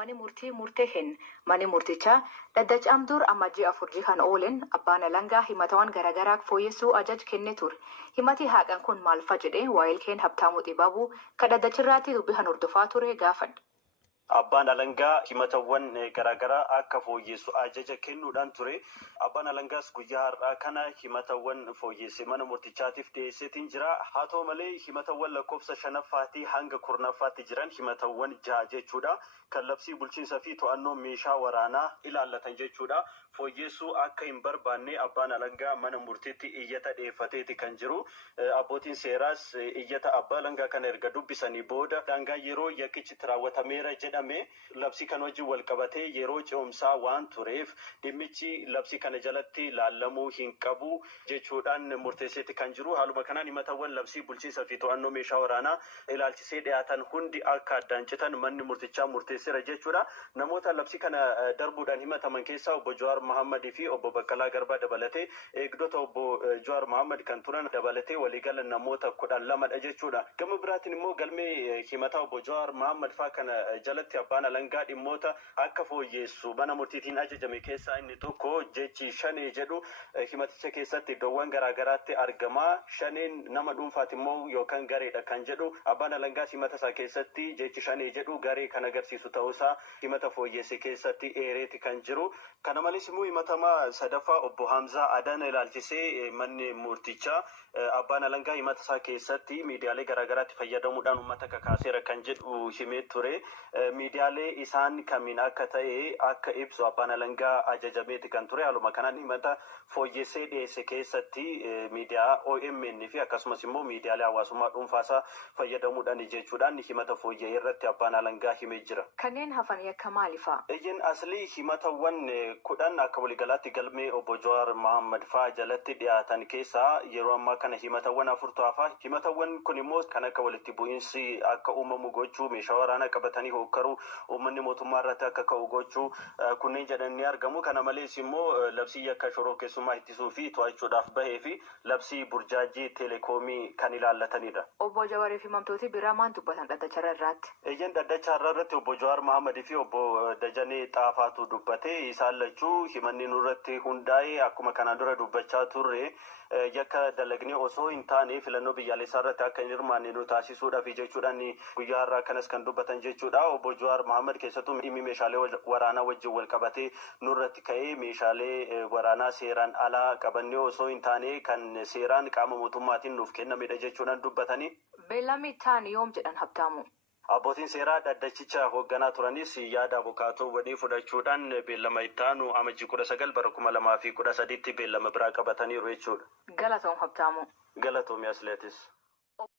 mani murtii murteehin mani murtichaa dhaddacha amduur amajjii afurjii kan oolen abbaan alangaa himatawan garagaraa fooyyessuu ajaj kenne ture. Himati haqan kun maalfa jedhee waa'il keen Habtaamuu Xibaabuu ka dhaddachirraatti dubbihan hordofaa ture gaafadha. Abbaan alangaa himatawwan garaagaraa akka fooyyessu ajaja kennuudhaan ture. Abbaan alangaas guyyaa har'aa kana himatawwan fooyyesse mana murtichaatiif dhiyeesseetiin jira. Haa ta'u malee himatawwan lakkoofsa 5ffaatii hanga 10ffaatti jiran himatawwan 6 jechuudha. Kan labsii bulchiinsaa fi to'annoo meeshaa waraanaa ilaallatan jechuudha. Fooyyessuu akka hin barbaanne abbaan alangaa mana murtiitti iyyata dhiyeeffateeti kan jiru. Abbootiin seeraas iyyata abbaa alangaa kana erga dubbisanii booda daangaa yeroo yakkichi raawwatameera jedhame labsii kan wajjin wal qabatee yeroo ce'umsaa waan tureef dhimmichi labsii kana jalatti laallamuu hin qabu jechuudhaan murteesseeti kan jiru. Haaluma kanaan himatawwan labsii bulchiinsaa fi to'annoo meeshaa waraanaa ilaalchisee dhiyaatan hundi akka addaan citan manni murtichaa murteesseera jechuudha. Namoota labsii kana darbuudhaan himataman keessaa obbo Jawaar Mohammadii fi obbo Baqqalaa Garbaa dabalatee eegdota obbo Jawaar Mohammad kan turan dabalatee waliigala namoota 12dha jechuudha. Gama biraatiin immoo galmee himataa obbo Jawaar Mohammad faa kana jalatti abbaan alangaa dhimmoota akka fooyyessu mana murtiitiin ajajame keessaa inni tokko jechi shanee jedhu himaticha keessatti iddoowwan garaagaraatti argama. Shaneen nama dhuunfaati immoo yookaan gareedha kan jedhu abbaan alangaa himata isaa keessatti jechi shanee jedhu garee kan agarsiisu ta'uusaa himata fooyyesse keessatti eereeti kan jiru. Kana malees immoo himatamaa sadaffaa obbo Hamzaa Adana ilaalchisee manni murtichaa abbaan alangaa himata isaa keessatti miidiyaalee garaagaraatti fayyadamuudhaan uummata kakaaseera kan jedhu himee ture. Miidiyaalee isaan kamiin akka ta'e akka ibsu abbaan alangaa ajajameeti kan ture. Haaluma kanaan himata fooyyessee dhiyeesse keessatti miidiyaa OMN fi akkasumas immoo miidiyaalee hawaasummaa dhuunfaasaa fayyadamuudhaan jechuudhaan himata fooyyee irratti abbaan alangaa himee jira. Kanneen hafan yakka maalifaa? Ejjen aslii himatawwan 10 akka waliigalaatti galmee obbo Jawaar Mohammad faa jalatti dhiyaatan keessaa yeroo ammaa kana himatawwan 4 hafaa. Himatawwan kun immoo kan akka walitti bu'iinsi akka uumamu gochuu, meeshaa waraanaa qabatanii hokkaruu, uummanni mootummaa irratti akka ka'u gochuu kunneen jedhanii argamu. Kana malees immoo labsii yakka shororkeessummaa ittisuu fi to'achuudhaaf bahee fi labsii burjaajii teleekoomii kan ilaallatanidha. Obbo Jawaarii fi himamtooti biraa maal dubbatan dhaddacha irratti? Ejjen dhaddacha irratti obbo Jawaar Mohammadii fi obbo Dajanee Xaafaatu dubbate. Isaan lachuu himanni nurratti hundaa'ee akkuma kanaan dura dubbachaa turre yakka dalagnee osoo hin taane filannoo biyyaalessaa irratti akka hin hirmaanne nu taasisuudhaaf jechuudhaan guyyaa har'aa kanas kan dubbatan jechuudha. Obbo Jawaar Mohammad keessattuu dhimmi meeshaalee waraanaa wajjin wal qabatee nurratti ka'ee meeshaalee waraanaa seeraan alaa qabannee osoo hin taane kan seeraan qaama mootummaatiin nuuf kennamedha jechuudhaan dubbatanii. Beellamni taani yoom jedhan Habtaamuu? Abbootiin seeraa dhaddachicha hoogganaa turanis yaada abukaatoo wadii fudhachuudhaan beellama ittaanu amajjii 19 bara 2013tti beellama biraa qabataniiru jechuudha. Galatoom Habtaamuu. Galatoom Yaasleetis.